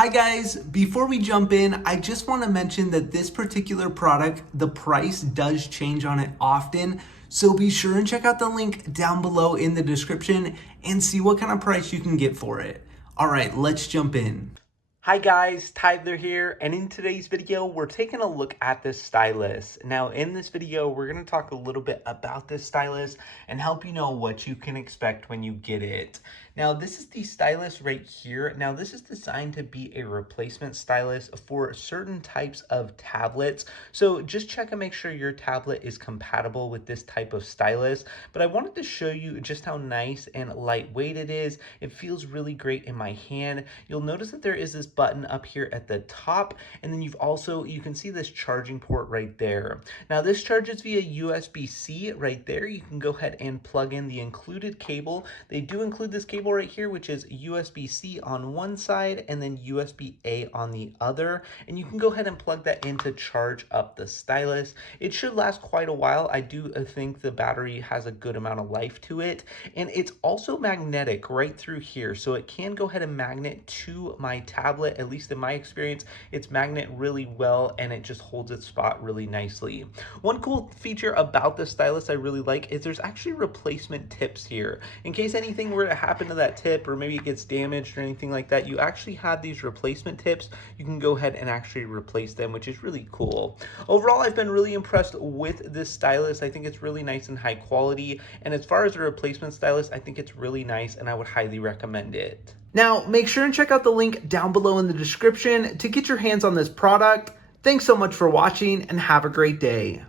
Hi guys, before we jump in, I just want to mention that this particular product, the price does change on it often. So be sure and check out the link down below in the description and see what kind of price you can get for it. All right, let's jump in. Hi guys, Tyler here, and in today's video, we're taking a look at this stylus. Now in this video, we're going to talk a little bit about this stylus and help you know what you can expect when you get it. Now this is the stylus right here. Now this is designed to be a replacement stylus for certain types of tablets. So just check and make sure your tablet is compatible with this type of stylus. But I wanted to show you just how nice and lightweight it is. It feels really great in my hand. You'll notice that there is this button up here at the top, and then you can see this charging port right there. Now this charges via USB-C right there. You can go ahead and plug in the included cable. They do include this cable right here, which is USB-C on one side and then USB-A on the other, and you can go ahead and plug that in to charge up the stylus. It should last quite a while. I do think the battery has a good amount of life to it, and it's also magnetic right through here, so it can go ahead and magnet to my tablet. At least in my experience, it's magnet really well, and it just holds its spot really nicely. One cool feature about this stylus I really like is there's actually replacement tips here. In case anything were to happen to that tip, or maybe it gets damaged or anything like that, you actually have these replacement tips. You can go ahead and actually replace them, which is really cool. Overall, I've been really impressed with this stylus. I think it's really nice and high quality, and as far as a replacement stylus, I think it's really nice and I would highly recommend it. Now, make sure and check out the link down below in the description to get your hands on this product. Thanks so much for watching and have a great day.